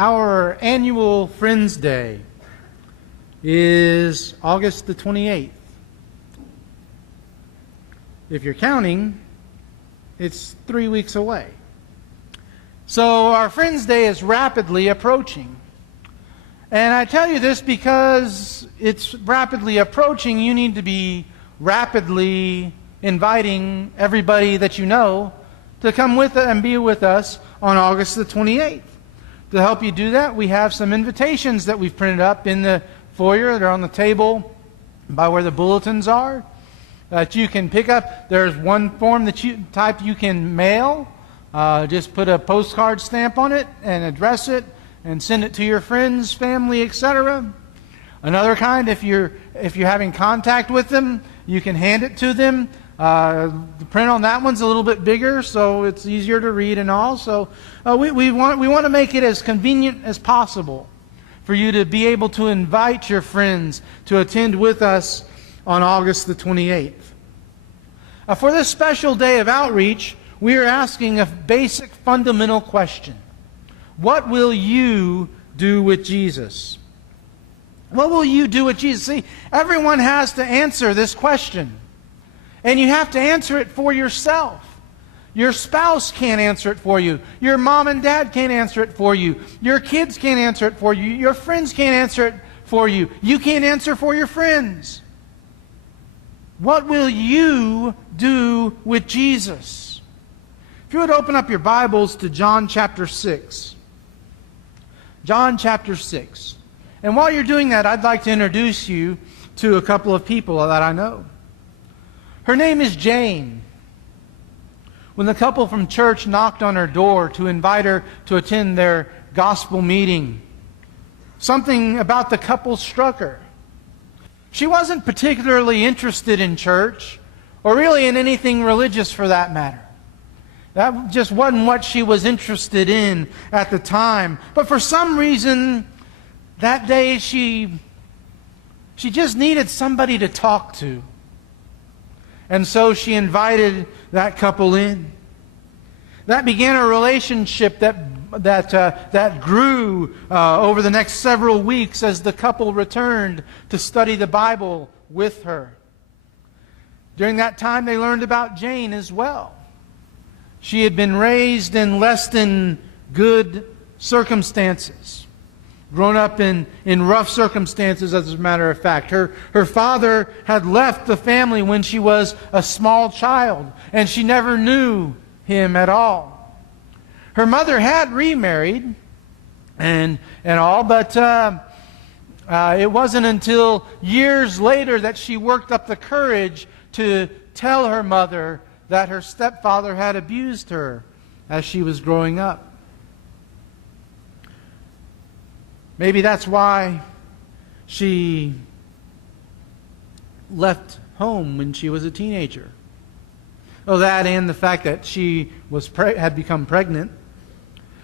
Our annual Friends Day is August the 28th. If you're counting, it's 3 weeks away. So our Friends Day is rapidly approaching. And I tell you this because it's rapidly approaching. You need to be rapidly inviting everybody that you know to come with and be with us on August the 28th. To help you do that, we have some invitations that we've printed up in the foyer. They're on the table by where the bulletins are that you can pick up. There's one form that you can mail. Just put a postcard stamp on it and address it and send it to your friends, family, etc. Another kind, if you're having contact with them, you can hand it to them. The print on that one's a little bit bigger, so it's easier to read and all. So we want to make it as convenient as possible for you to be able to invite your friends to attend with us on August the 28th. For this special day of outreach, we are asking a basic fundamental question. What will you do with Jesus? What will you do with Jesus? See, everyone has to answer this question. And you have to answer it for yourself. Your spouse can't answer it for you. Your mom and dad can't answer it for you. Your kids can't answer it for you. Your friends can't answer it for you. You can't answer for your friends. What will you do with Jesus? If you would open up your Bibles to John chapter 6. John chapter 6. And while you're doing that, I'd like to introduce you to a couple of people that I know. Her name is Jane. When the couple from church knocked on her door to invite her to attend their gospel meeting, something about the couple struck her. She wasn't particularly interested in church, or really in anything religious for that matter. That just wasn't what she was interested in at the time. But for some reason, that day she just needed somebody to talk to. And so she invited that couple in. That began a relationship that grew over the next several weeks as the couple returned to study the Bible with her. During that time, they learned about Jane as well. She had been raised in less than good circumstances. Grown up in rough circumstances, as a matter of fact. Her father had left the family when she was a small child, and she never knew him at all. Her mother had remarried and all, but it wasn't until years later that she worked up the courage to tell her mother that her stepfather had abused her as she was growing up. Maybe that's why she left home when she was a teenager. Oh, that and the fact that she had become pregnant.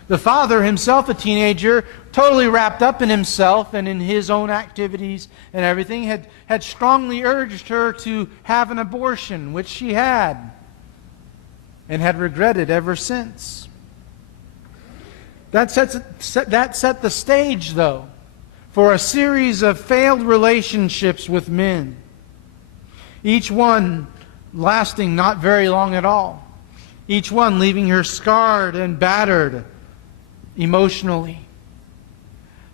The father, himself a teenager, totally wrapped up in himself and in his own activities and everything, had strongly urged her to have an abortion, which she had, and had regretted ever since. That set the stage, though, for a series of failed relationships with men. Each one lasting not very long at all. Each one leaving her scarred and battered emotionally.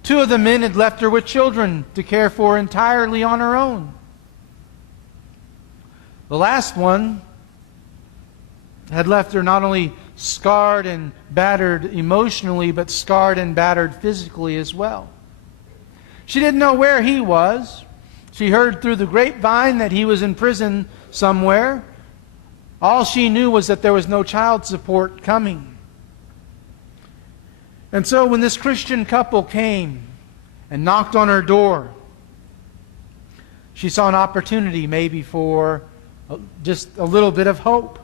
2 of the men had left her with children to care for entirely on her own. The last one had left her not only scarred and battered emotionally, but scarred and battered physically as well. She didn't know where he was. She heard through the grapevine that he was in prison somewhere. All she knew was that there was no child support coming. And so when this Christian couple came and knocked on her door, she saw an opportunity maybe for just a little bit of hope.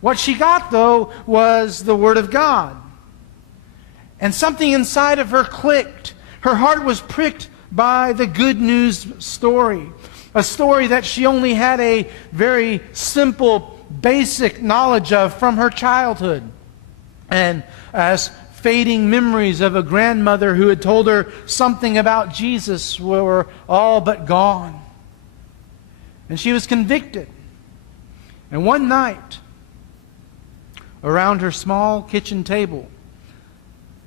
What she got, though, was the Word of God. And something inside of her clicked. Her heart was pricked by the good news story. A story that she only had a very simple, basic knowledge of from her childhood. And as fading memories of a grandmother who had told her something about Jesus were all but gone. And she was convicted. And one night, around her small kitchen table,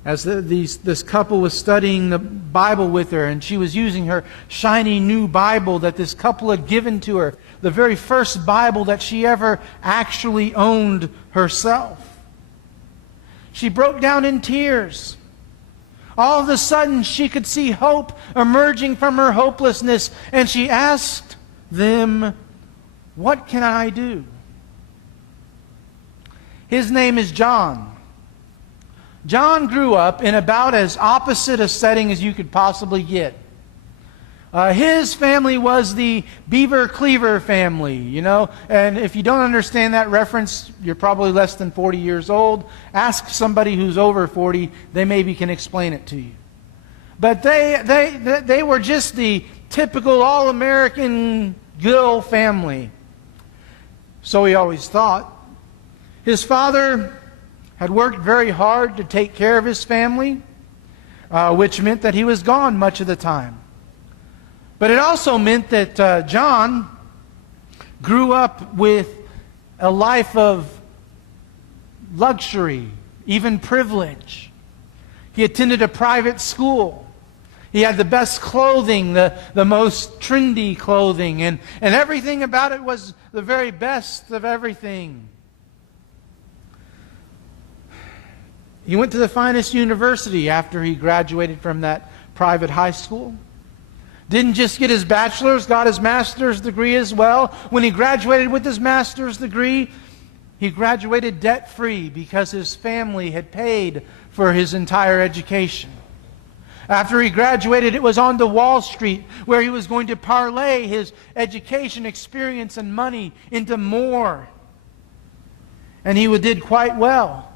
as this couple was studying the Bible with her, and she was using her shiny new Bible that this couple had given to her, the very first Bible that she ever actually owned herself. She broke down in tears. All of a sudden, she could see hope emerging from her hopelessness, and she asked them, "What can I do?" His name is John. John grew up in about as opposite a setting as you could possibly get. His family was the Beaver Cleaver family, you know. And if you don't understand that reference, you're probably less than 40 years old. Ask somebody who's over 40. They maybe can explain it to you. But they were just the typical all-American good old family. So he always thought. His father had worked very hard to take care of his family, which meant that he was gone much of the time. But it also meant that John grew up with a life of luxury, even privilege. He attended a private school. He had the best clothing, the most trendy clothing, and everything about it was the very best of everything. He went to the finest university after he graduated from that private high school. Didn't just get his bachelor's, got his master's degree as well. When he graduated with his master's degree, he graduated debt-free because his family had paid for his entire education. After he graduated, it was on to Wall Street, where he was going to parlay his education, experience, and money into more. And he did quite well.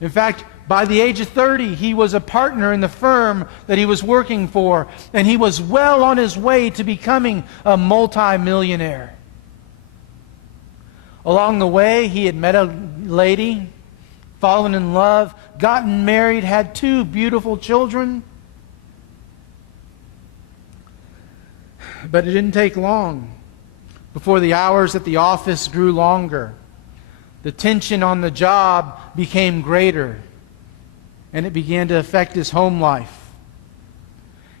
In fact, by the age of 30, he was a partner in the firm that he was working for, and he was well on his way to becoming a multi-millionaire. Along the way, he had met a lady, fallen in love, gotten married, had 2 beautiful children. But it didn't take long before the hours at the office grew longer. The tension on the job became greater, and it began to affect his home life.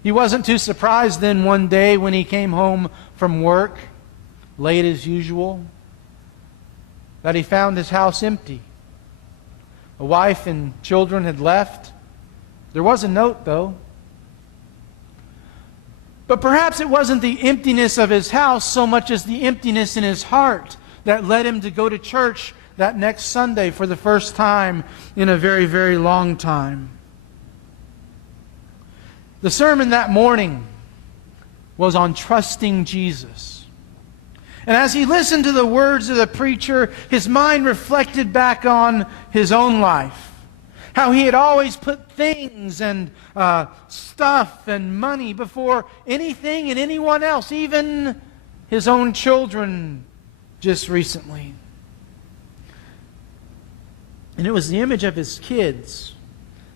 He wasn't too surprised then one day when he came home from work, late as usual, that he found his house empty. A wife and children had left. There was a note, though. But perhaps it wasn't the emptiness of his house so much as the emptiness in his heart that led him to go to church that next Sunday for the first time in a very, very long time. The sermon that morning was on trusting Jesus. And as he listened to the words of the preacher, his mind reflected back on his own life. How he had always put things and stuff and money before anything and anyone else, even his own children just recently. And it was the image of his kids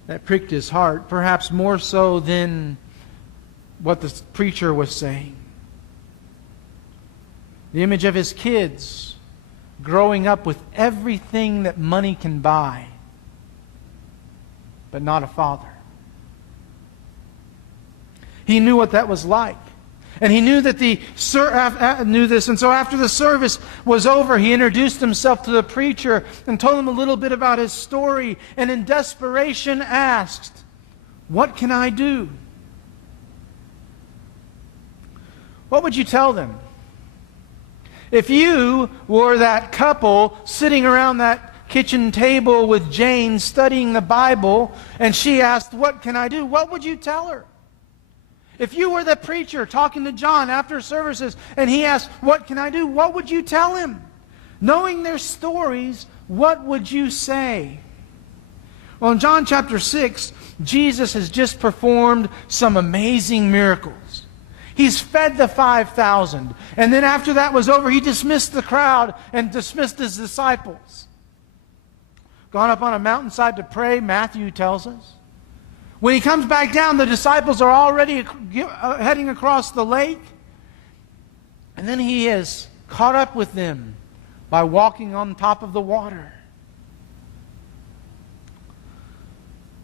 that pricked his heart, perhaps more so than what the preacher was saying. The image of his kids growing up with everything that money can buy, but not a father. He knew what that was like. And he knew that knew this. And so after the service was over, he introduced himself to the preacher and told him a little bit about his story. And in desperation asked, "What can I do?" What would you tell them? If you were that couple sitting around that kitchen table with Jane studying the Bible, and she asked, "What can I do?" what would you tell her? If you were the preacher talking to John after services and he asked, "What can I do?" what would you tell him? Knowing their stories, what would you say? Well, in John chapter 6, Jesus has just performed some amazing miracles. He's fed the 5,000. And then after that was over, he dismissed the crowd and dismissed his disciples. gone up on a mountainside to pray, Matthew tells us. When he comes back down, the disciples are already heading across the lake. And then he is caught up with them by walking on top of the water.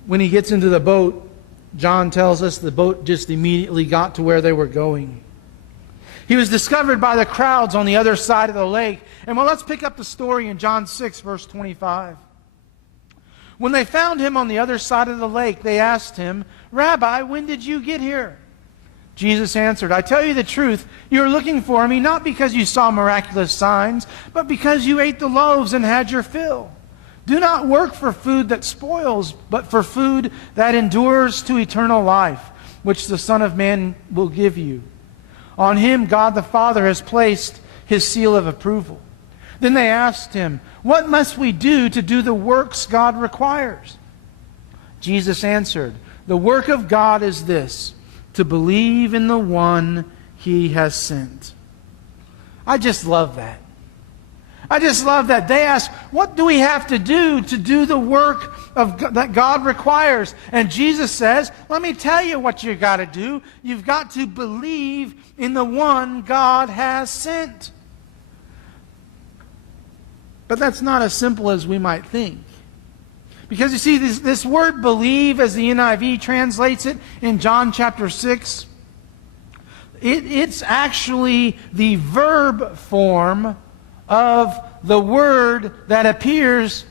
When he gets into the boat, John tells us the boat just immediately got to where they were going. He was discovered by the crowds on the other side of the lake. And well, let's pick up the story in John 6, verse 25. When they found him on the other side of the lake, they asked him, "Rabbi, when did you get here?" Jesus answered, "I tell you the truth, you are looking for me not because you saw miraculous signs, but because you ate the loaves and had your fill. Do not work for food that spoils, but for food that endures to eternal life, which the Son of Man will give you. On him God the Father has placed his seal of approval." Then they asked him, "What must we do to do the works God requires?" Jesus answered, "The work of God is this, to believe in the one he has sent." I just love that. I just love that. They ask, what do we have to do the work that God requires? And Jesus says, let me tell you what you've got to do. You've got to believe in the one God has sent. But that's not as simple as we might think. Because you see, this word believe, as the NIV translates it in John chapter 6, it's actually the verb form of the word that appears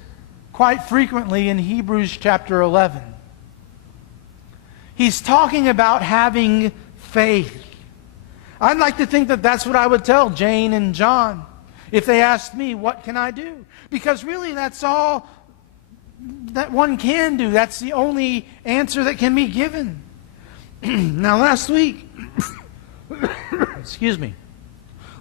quite frequently in Hebrews chapter 11. He's talking about having faith. I'd like to think that that's what I would tell Jane and John if they asked me, what can I do? Because really that's all that one can do. That's the only answer that can be given. Now last week, excuse me.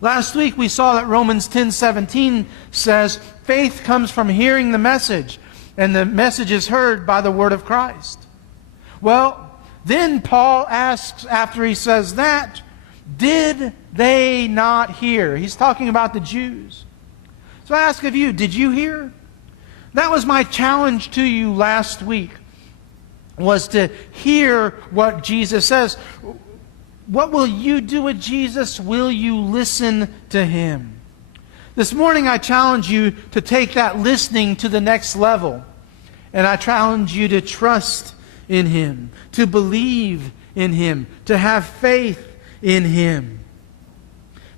Last week we saw that Romans 10:17 says, faith comes from hearing the message, and the message is heard by the word of Christ. Well, then Paul asks, after he says that, did they not hear? He's talking about the Jews. So I ask of you, did you hear? That was my challenge to you last week, was to hear what Jesus says. What will you do with Jesus? Will you listen to him? This morning I challenge you to take that listening to the next level. And I challenge you to trust in him, to believe in him, to have faith in him.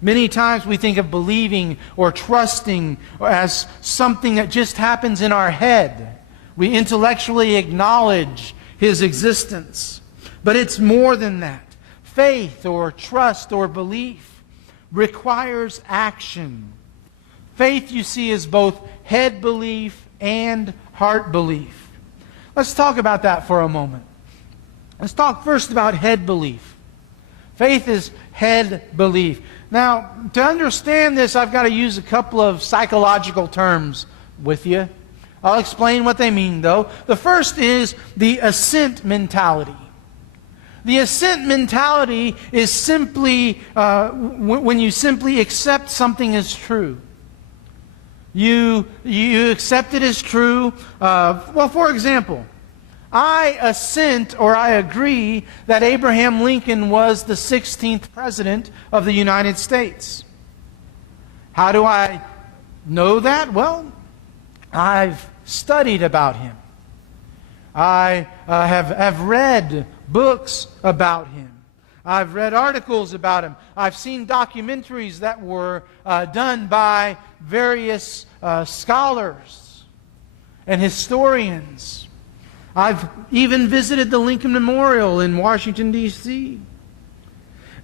Many times we think of believing or trusting as something that just happens in our head. We intellectually acknowledge his existence. But it's more than that. Faith or trust or belief requires action. Faith, you see, is both head belief and heart belief. Let's talk about that for a moment. Let's talk first about head belief. Faith is head belief. Now, to understand this, I've got to use a couple of psychological terms with you. I'll explain what they mean, though. The first is the assent mentality. The assent mentality is simply when you simply accept something as true. You accept it as true. Well, for example, I assent or I agree that Abraham Lincoln was the 16th president of the United States. How do I know that? Well, I've studied about him. I have read books about him. I've read articles about him. I've seen documentaries that were done by various scholars and historians. I've even visited the Lincoln Memorial in Washington, D.C.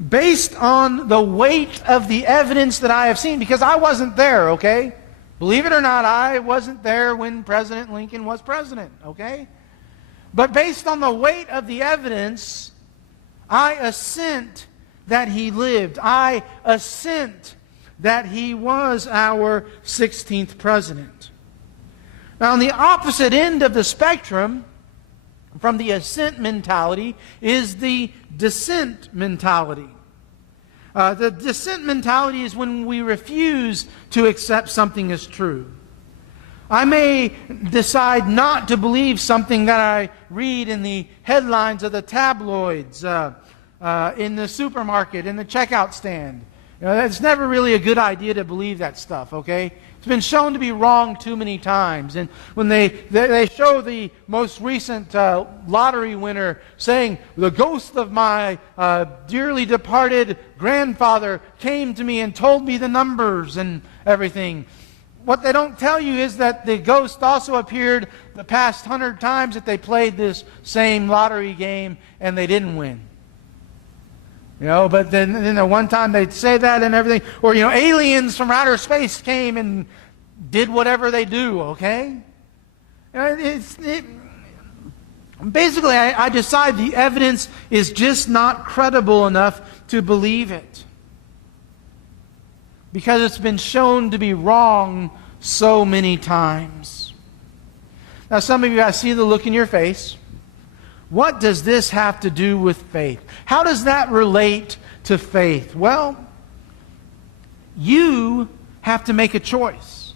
Based on the weight of the evidence that I have seen, because I wasn't there, okay? Believe it or not, I wasn't there when President Lincoln was president, okay? But based on the weight of the evidence, I assent that he lived. I assent that he was our 16th president. Now, on the opposite end of the spectrum, from the assent mentality, is the dissent mentality. The dissent mentality is when we refuse to accept something as true. I may decide not to believe something that I read in the headlines of the tabloids, in the supermarket, in the checkout stand. It's never really a good idea to believe that stuff, okay? It's been shown to be wrong too many times. And when they show the most recent lottery winner saying, the ghost of my dearly departed grandfather came to me and told me the numbers and everything. What they don't tell you is that the ghost also appeared the past 100 times that they played this same lottery game and they didn't win. But then the one time they'd say that and everything. Or, aliens from outer space came and did whatever they do, okay? Basically, I decide the evidence is just not credible enough to believe it. Because it's been shown to be wrong so many times. Now, some of you, I see the look in your face. What does this have to do with faith? How does that relate to faith? Well, you have to make a choice.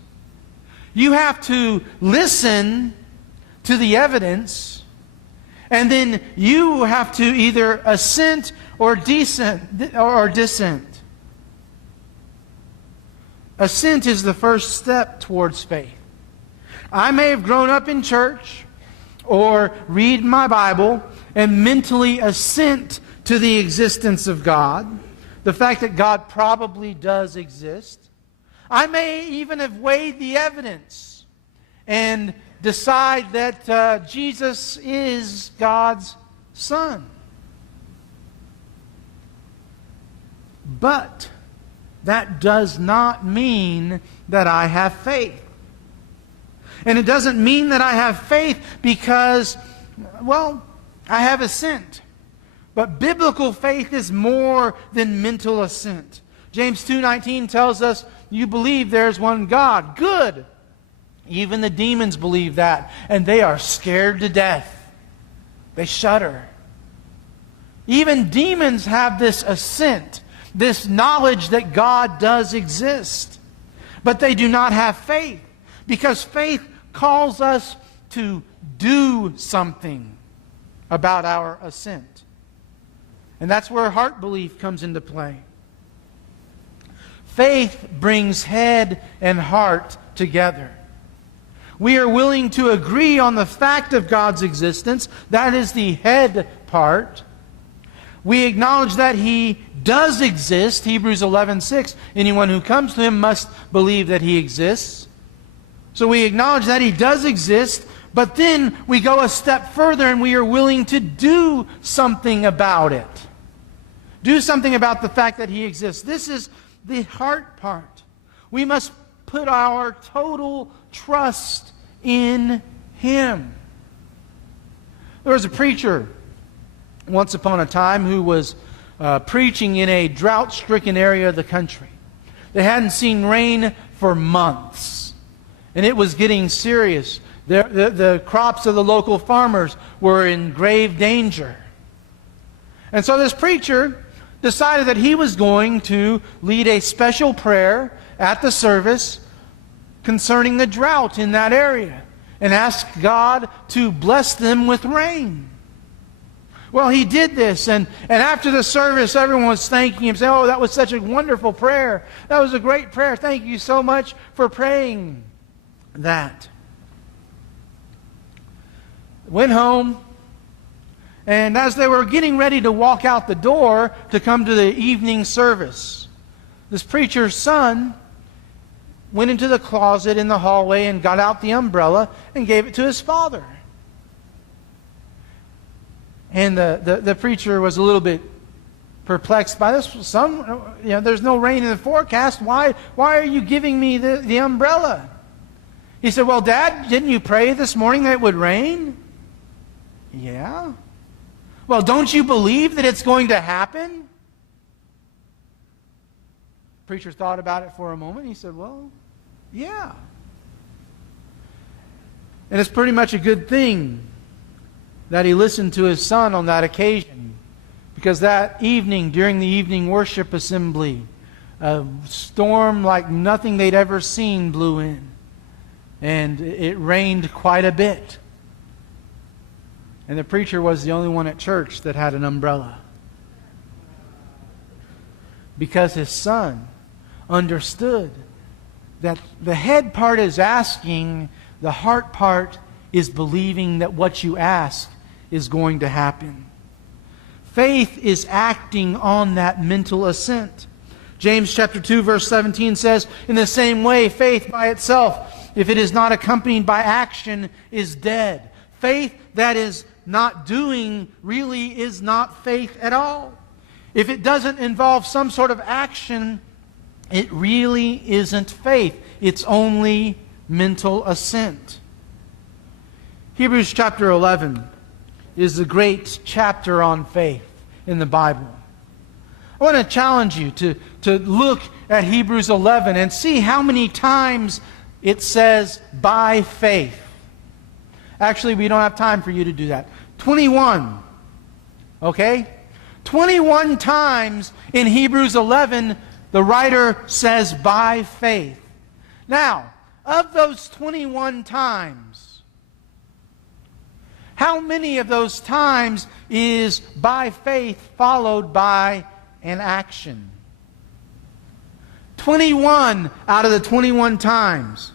You have to listen to the evidence, and then you have to either assent or dissent. Assent is the first step towards faith. I may have grown up in church or read my Bible and mentally assent to the existence of God, the fact that God probably does exist. I may even have weighed the evidence and decide that Jesus is God's Son. But that does not mean that I have faith. And it doesn't mean that I have faith because, I have assent. But biblical faith is more than mental assent. James 2:19 tells us, you believe there's one God. Good. Even the demons believe that. And they are scared to death. They shudder. Even demons have this assent, this knowledge that God does exist. But they do not have faith. Because faith calls us to do something about our assent. And that's where heart belief comes into play. Faith brings head and heart together. We are willing to agree on the fact of God's existence. That is the head part. We acknowledge that He does exist. Hebrews 11:6. Anyone who comes to Him must believe that He exists. So we acknowledge that He does exist, but then we go a step further and we are willing to do something about it. Do something about the fact that He exists. This is the heart part. We must put our total trust in Him. There was a preacher once upon a time who was preaching in a drought-stricken area of the country. They hadn't seen rain for months. And it was getting serious. The crops of the local farmers were in grave danger. And so this preacher decided that he was going to lead a special prayer at the service concerning the drought in that area and ask God to bless them with rain. Well, he did this, and after the service, everyone was thanking him, saying, "Oh, that was such a wonderful prayer. That was a great prayer. Thank you so much for praying that." Went home, and as they were getting ready to walk out the door to come to the evening service, this preacher's son went into the closet in the hallway and got out the umbrella and gave it to his father. And the preacher was a little bit perplexed by this. There's no rain in the forecast. Why are you giving me the umbrella? He said, "Well, Dad, didn't you pray this morning that it would rain?" "Yeah." "Well, don't you believe that it's going to happen?" The preacher thought about it for a moment. He said, "Well, yeah." And it's pretty much a good thing that he listened to his son on that occasion, because that evening, during the evening worship assembly, a storm like nothing they'd ever seen blew in. and it rained quite a bit. And the preacher was the only one at church that had an umbrella. Because his son understood that the head part is asking, the heart part is believing that what you ask is going to happen. Faith is acting on that mental assent. James chapter 2 verse 17 says, in the same way, faith by itself, if it is not accompanied by action, is dead. Faith that is not doing really is not faith at all. If it doesn't involve some sort of action, it really isn't faith. It's only mental assent. Hebrews chapter 11 is the great chapter on faith in the Bible. I want to challenge you to look at Hebrews 11 and see how many times it says, by faith. Actually, we don't have time for you to do that. 21. Okay? 21 times in Hebrews 11, the writer says, by faith. Now, of those 21 times, how many of those times is by faith followed by an action? 21 out of the 21 times.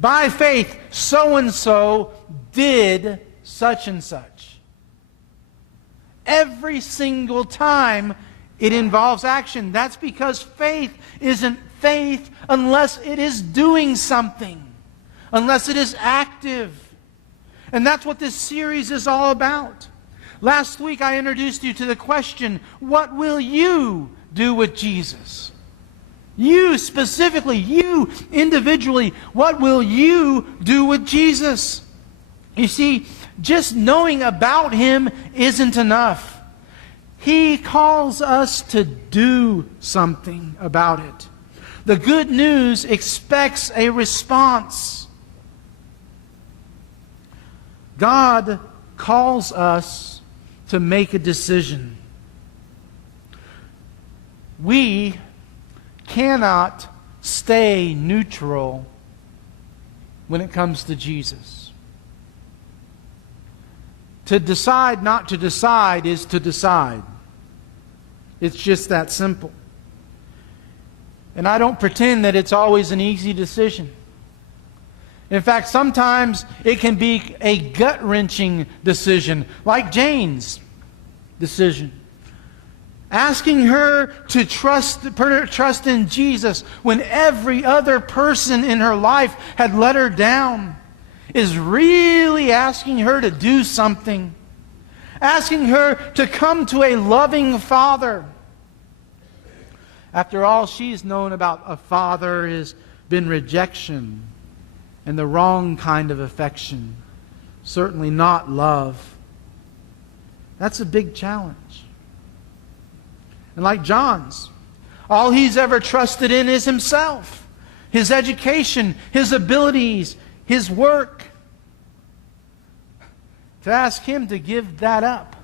By faith, so-and-so did such and such. Every single time it involves action. That's because faith isn't faith unless it is doing something, unless it is active. And that's what this series is all about. Last week I introduced you to the question, what will you do with Jesus? You specifically, you individually, what will you do with Jesus? You see, just knowing about Him isn't enough. He calls us to do something about it. The good news expects a response. God calls us to make a decision. We cannot stay neutral when it comes to Jesus. To decide not to decide is to decide. It's just that simple. And I don't pretend that it's always an easy decision. In fact, sometimes it can be a gut-wrenching decision, like Jane's decision. Asking her to trust in Jesus when every other person in her life had let her down is really asking her to do something. Asking her to come to a loving Father. After all she's known about a father has been rejection and the wrong kind of affection. Certainly not love. That's a big challenge. And like John's, all he's ever trusted in is himself, his education, his abilities, his work. To ask him to give that up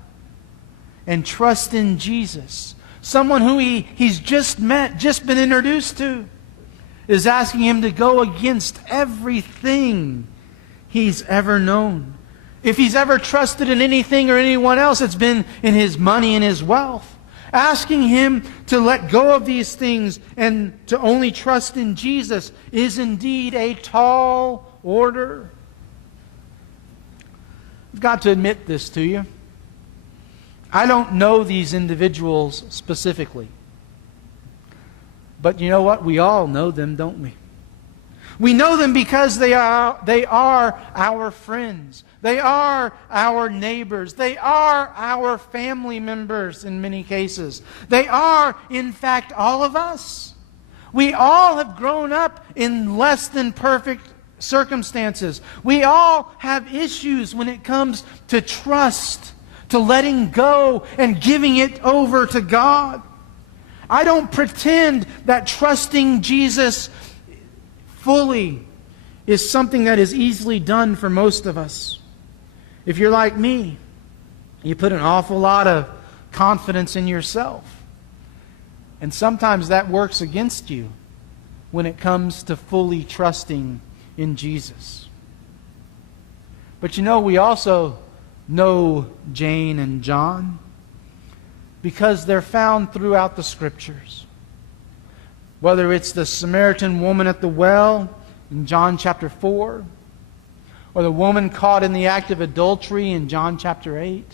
and trust in Jesus, someone who he's just met, just been introduced to, is asking him to go against everything he's ever known. If he's ever trusted in anything or anyone else, it's been in his money and his wealth. Asking him to let go of these things and to only trust in Jesus is indeed a tall order. I've got to admit this to you. I don't know these individuals specifically. But you know what? We all know them, don't we? We know them because they are our friends. They are our neighbors. They are our family members in many cases. They are, in fact, all of us. We all have grown up in less than perfect circumstances. We all have issues when it comes to trust, to letting go and giving it over to God. I don't pretend that trusting Jesus fully is something that is easily done for most of us. If you're like me, you put an awful lot of confidence in yourself. And sometimes that works against you when it comes to fully trusting in Jesus. But we also know Jane and John because they're found throughout the Scriptures. Whether it's the Samaritan woman at the well in John chapter 4, or the woman caught in the act of adultery in John chapter 8,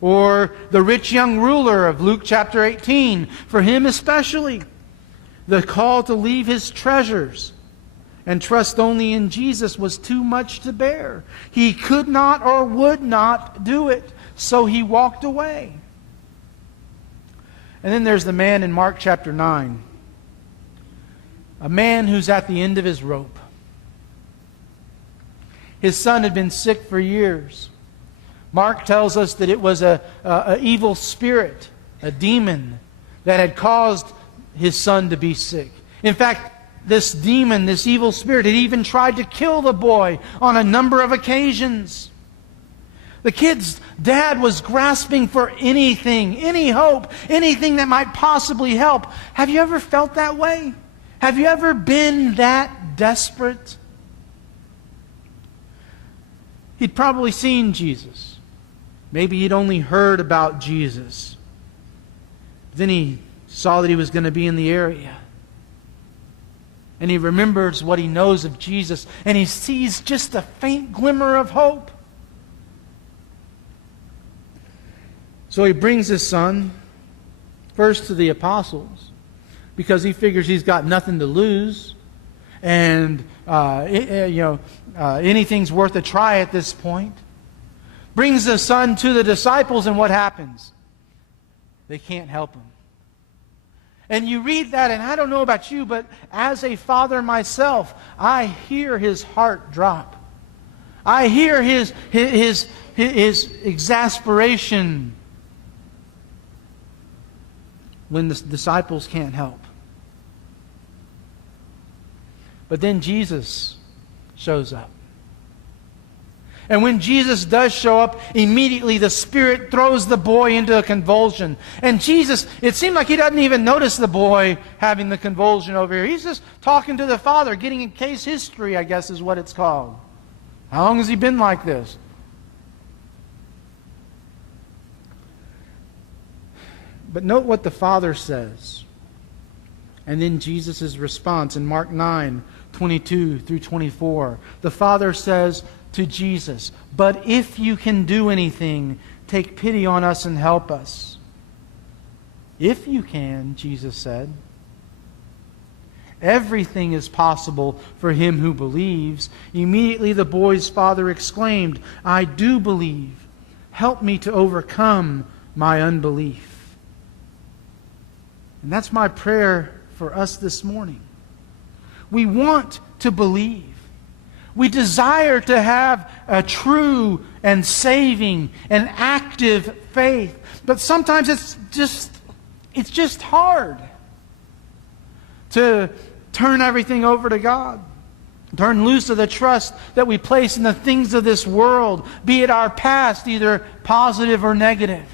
or the rich young ruler of Luke chapter 18, for him especially, the call to leave his treasures and trust only in Jesus was too much to bear. He could not or would not do it, so he walked away. And then there's the man in Mark chapter 9. A man who's at the end of his rope. His son had been sick for years. Mark tells us that it was an evil spirit, a demon, that had caused his son to be sick. In fact, this demon, this evil spirit, had even tried to kill the boy on a number of occasions. The kid's dad was grasping for anything, any hope, anything that might possibly help. Have you ever felt that way? Have you ever been that desperate? He'd probably seen Jesus. Maybe he'd only heard about Jesus. Then he saw that he was going to be in the area. And he remembers what he knows of Jesus. And he sees just a faint glimmer of hope. So he brings his son first to the apostles, because he figures he's got nothing to lose. And, anything's worth a try at this point. Brings the son to the disciples, and what happens? They can't help him. And you read that, and I don't know about you, but as a father myself, I hear his heart drop. I hear his exasperation when the disciples can't help. But then Jesus shows up. And when Jesus does show up, immediately the Spirit throws the boy into a convulsion. And Jesus, it seemed like he doesn't even notice the boy having the convulsion over here. He's just talking to the Father, getting a case history, I guess is what it's called. How long has he been like this? But note what the Father says. And then Jesus' response in Mark 9:22 through 24. The Father says to Jesus, "But if you can do anything, take pity on us and help us." If you can, Jesus said. Everything is possible for him who believes. Immediately the boy's father exclaimed, "I do believe. Help me to overcome my unbelief." And that's my prayer for us this morning. We want to believe. We desire to have a true and saving and active faith. But sometimes it's just hard to turn everything over to God. Turn loose of the trust that we place in the things of this world, be it our past, either positive or negative,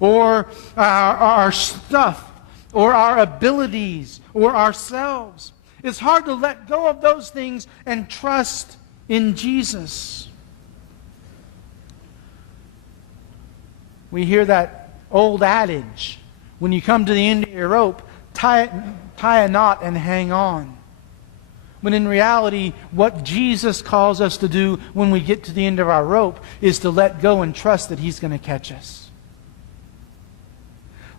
or our stuff, or our abilities, or ourselves. It's hard to let go of those things and trust in Jesus. We hear that old adage, when you come to the end of your rope, tie a knot and hang on. When in reality, what Jesus calls us to do when we get to the end of our rope is to let go and trust that He's going to catch us.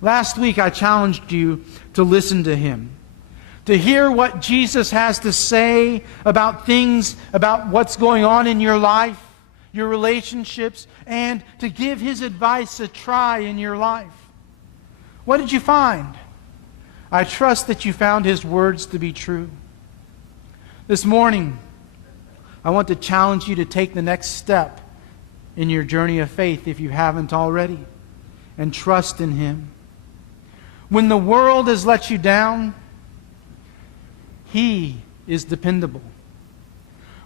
Last week I challenged you to listen to Him, to hear what Jesus has to say about things, about what's going on in your life, your relationships, and to give His advice a try in your life. What did you find? I trust that you found His words to be true. This morning, I want to challenge you to take the next step in your journey of faith, if you haven't already, and trust in Him. When the world has let you down, He is dependable.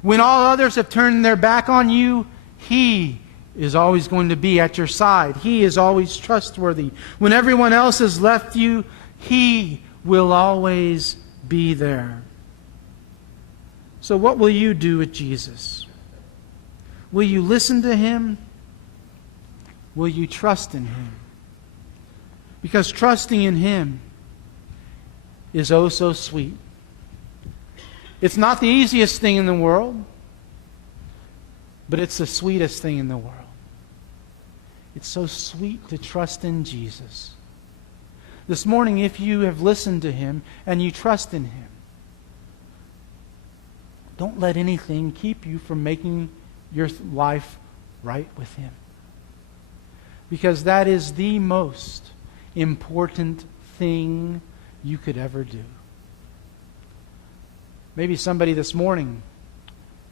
When all others have turned their back on you, He is always going to be at your side. He is always trustworthy. When everyone else has left you, He will always be there. So what will you do with Jesus? Will you listen to Him? Will you trust in Him? Because trusting in Him is oh so sweet. It's not the easiest thing in the world, but it's the sweetest thing in the world. It's so sweet to trust in Jesus. This morning, if you have listened to Him and you trust in Him, don't let anything keep you from making your life right with Him. Because that is the most important thing you could ever do. Maybe somebody this morning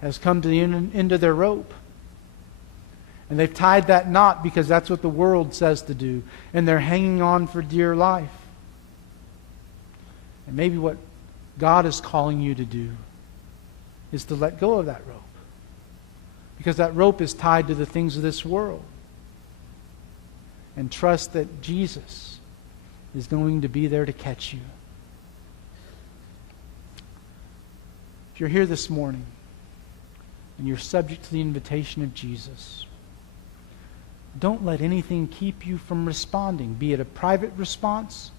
has come to the end of their rope. And they've tied that knot because that's what the world says to do. And they're hanging on for dear life. And maybe what God is calling you to do is to let go of that rope. Because that rope is tied to the things of this world. And trust that Jesus is going to be there to catch you. If you're here this morning and you're subject to the invitation of Jesus, don't let anything keep you from responding, be it a private response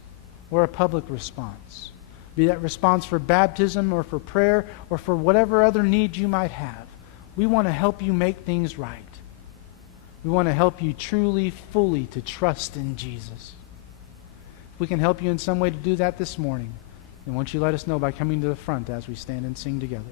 or a public response. Be that response for baptism or for prayer or for whatever other need you might have. We want to help you make things right. We want to help you truly, fully to trust in Jesus. If we can help you in some way to do that this morning, then won't you let us know by coming to the front as we stand and sing together.